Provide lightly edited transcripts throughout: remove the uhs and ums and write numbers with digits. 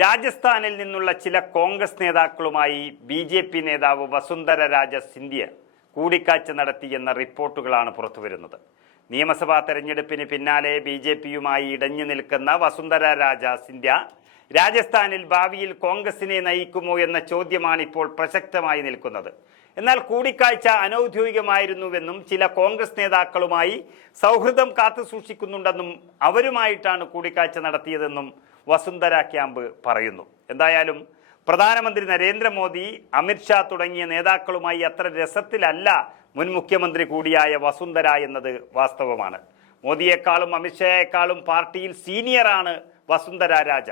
രാജസ്ഥാനിൽ നിന്നുള്ള ചില കോൺഗ്രസ് നേതാക്കളുമായി ബി.ജെ.പി. നേതാവ് വസുന്ധര രാജ സിന്ധ്യ കൂടിക്കാഴ്ച നടത്തിയെന്ന റിപ്പോർട്ടുകളാണ് പുറത്തുവരുന്നത്. നിയമസഭാ തെരഞ്ഞെടുപ്പിന് പിന്നാലെ ബി.ജെ.പിയുമായി ഇടഞ്ഞു നിൽക്കുന്ന വസുന്ധര രാജ സിന്ധ്യ രാജസ്ഥാനിൽ ഭാവിയിൽ കോൺഗ്രസിനെ നയിക്കുമോ എന്ന ചോദ്യമാണ് ഇപ്പോൾ പ്രസക്തമായി നിൽക്കുന്നത്. എന്നാൽ കൂടിക്കാഴ്ച അനൌദ്യോഗികമായിരുന്നുവെന്നും ചില കോൺഗ്രസ് നേതാക്കളുമായി സൗഹൃദം കാത്തുസൂക്ഷിക്കുന്നുണ്ടെന്നും അവരുമായിട്ടാണ് കൂടിക്കാഴ്ച നടത്തിയതെന്നും വസുന്ധര ക്യാമ്പ് പറയുന്നു. എന്തായാലും പ്രധാനമന്ത്രി നരേന്ദ്രമോദി, അമിത്ഷാ തുടങ്ങിയ നേതാക്കളുമായി അത്ര രസത്തിലല്ല മുൻ മുഖ്യമന്ത്രി കൂടിയായ വസുന്ധര എന്നത് വാസ്തവമാണ്. മോദിയെക്കാളും അമിത്ഷായെക്കാളും പാർട്ടിയിൽ സീനിയറാണ് വസുന്ധര രാജ.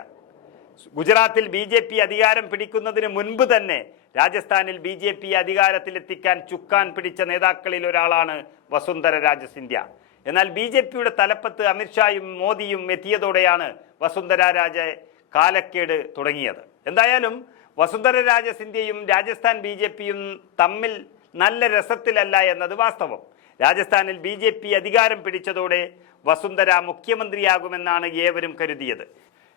ഗുജറാത്തിൽ ബി.ജെ.പി. അധികാരം പിടിക്കുന്നതിന് മുൻപ് തന്നെ രാജസ്ഥാനിൽ ബി.ജെ.പി. അധികാരത്തിലെത്തിക്കാൻ ചുക്കാൻ പിടിച്ച നേതാക്കളിൽ ഒരാളാണ് വസുന്ധര രാജ സിന്ധ്യ. എന്നാൽ ബി.ജെ.പിയുടെ തലപ്പത്ത് അമിത്ഷായും മോദിയും എത്തിയതോടെയാണ് വസുന്ധര രാജ കാലക്കേട് തുടങ്ങിയത്. എന്തായാലും വസുന്ധര രാജ സിന്ധ്യയും രാജസ്ഥാൻ ബി.ജെ.പിയും തമ്മിൽ നല്ല രസത്തിലല്ല എന്നത് വാസ്തവം. രാജസ്ഥാനിൽ ബി.ജെ.പി. അധികാരം പിടിച്ചതോടെ വസുന്ധര മുഖ്യമന്ത്രിയാകുമെന്നാണ് ഏവരും കരുതിയത്.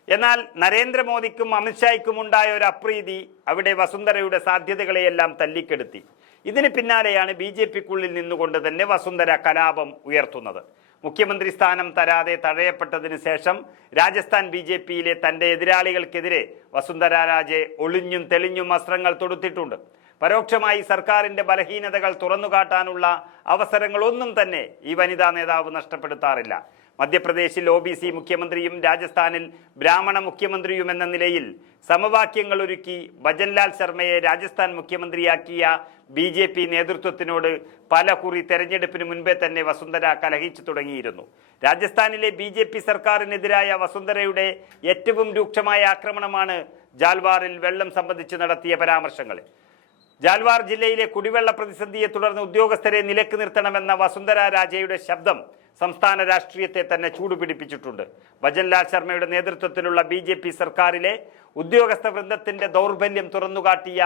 എന്നാൽ നരേന്ദ്രമോദിക്കും അമിത്ഷായ്ക്കും ഉണ്ടായ ഒരു അപ്രീതി അവിടെ വസുന്ധരയുടെ സാധ്യതകളെയെല്ലാം തല്ലിക്കെടുത്തി. ഇതിന് പിന്നാലെയാണ് ബി.ജെ.പിക്കുള്ളിൽ നിന്നുകൊണ്ട് തന്നെ വസുന്ധര കലാപം ഉയർത്തുന്നത്. മുഖ്യമന്ത്രി സ്ഥാനം തരാതെ തഴയപ്പെട്ടതിന് ശേഷം രാജസ്ഥാൻ ബി.ജെ.പിയിലെ തന്റെ എതിരാളികൾക്കെതിരെ വസുന്ധര രാജെ ഒളിഞ്ഞും തെളിഞ്ഞും അസ്ത്രങ്ങൾ തൊടുത്തിട്ടുണ്ട്. പരോക്ഷമായി സർക്കാരിന്റെ ബലഹീനതകൾ തുറന്നുകാട്ടാനുള്ള അവസരങ്ങളൊന്നും തന്നെ ഈ വനിതാ നേതാവ് നഷ്ടപ്പെടുത്താറില്ല. മധ്യപ്രദേശിൽ ഒ.ബി.സി. മുഖ്യമന്ത്രിയും രാജസ്ഥാനിൽ ബ്രാഹ്മണ മുഖ്യമന്ത്രിയും എന്ന നിലയിൽ സമവാക്യങ്ങൾ ഒരുക്കി ഭജൻലാൽ ശർമ്മയെ രാജസ്ഥാൻ മുഖ്യമന്ത്രിയാക്കിയ ബി.ജെ.പി. നേതൃത്വത്തിനോട് പലകുറി തെരഞ്ഞെടുപ്പിന് മുൻപേ തന്നെ വസുന്ധര കലഹിച്ചു തുടങ്ങിയിരുന്നു. രാജസ്ഥാനിലെ ബി.ജെ.പി. സർക്കാരിനെതിരായ വസുന്ധരയുടെ ഏറ്റവും രൂക്ഷമായ ആക്രമണമാണ് ജാൽവാറിൽ വെള്ളം സംബന്ധിച്ച് നടത്തിയ പരാമർശങ്ങൾ. ജാൽവാർ ജില്ലയിലെ കുടിവെള്ള പ്രതിസന്ധിയെ തുടർന്ന് ഉദ്യോഗസ്ഥരെ നിലക്ക് നിർത്തണമെന്ന വസുന്ധര രാജയുടെ ശബ്ദം സംസ്ഥാന രാഷ്ട്രീയത്തെ തന്നെ ചൂടുപിടിപ്പിച്ചിട്ടുണ്ട്. ഭജൻലാൽ ശർമ്മയുടെ നേതൃത്വത്തിലുള്ള ബി.ജെ.പി. സർക്കാരിലെ ഉദ്യോഗസ്ഥ വൃന്ദത്തിന്റെ ദൗർബല്യം തുറന്നുകാട്ടിയ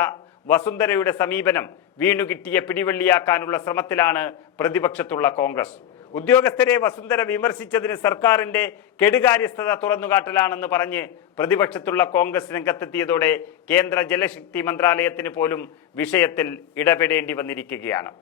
വസുന്ധരയുടെ സമീപനം വീണുകിട്ടിയ പിടിവള്ളിയാക്കാനുള്ള ശ്രമത്തിലാണ് പ്രതിപക്ഷത്തുള്ള കോൺഗ്രസ്. ഉദ്യോഗസ്ഥരെ വസുന്ധര വിമർശിച്ചതിന് സർക്കാരിന്റെ കെടുകാര്യസ്ഥത തുറന്നുകാട്ടലാണെന്ന് പറഞ്ഞ് പ്രതിപക്ഷത്തുള്ള കോൺഗ്രസ് രംഗത്തെത്തിയതോടെ കേന്ദ്ര ജലശക്തി മന്ത്രാലയത്തിന് പോലും വിഷയത്തിൽ ഇടപെടേണ്ടി വന്നിരിക്കുകയാണ്.